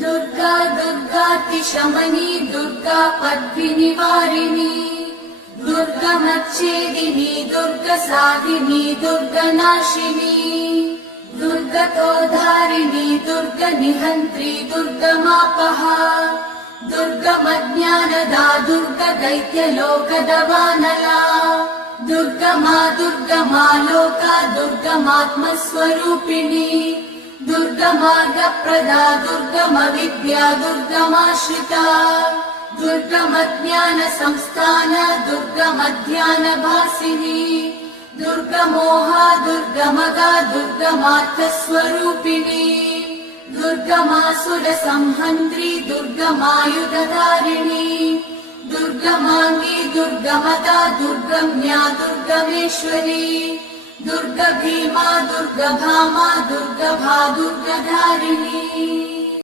दुर्गा दुर्गातिशमनी दुर्गा पद्मिनिवारिणी दुर्गमच्छेदिनी दुर्गसाधिनी दुर्गनाशिनी दुर्गतोद्धारिणी दुर्गनिहन्त्री दुर्गमापहा दुर्गमज्ञानदा दुर्गदैत्यलोकदवानला दुर्गमा दुर्गमा लोका दुर्गमात्मस्वरूपिणी दुर्गमार्गप्रदा दुर्गमविद्या दुर्गमाश्रिता दुर्गमज्ञानसंस्थान दुर्गमध्यानभासिनी दुर्गमोहा दुर्गमगा दुर्गमार्थस्वरूपिणी दुर्गमासुरसंहन्त्री दुर्गमायुधधारिणी दुर्गमाङ्गी दुर्गमदा दुर्गम्या दुर्गमेश्वरी दुर्गभीमा दुर्गभामा दुर्गभा दुर्गधारिणी।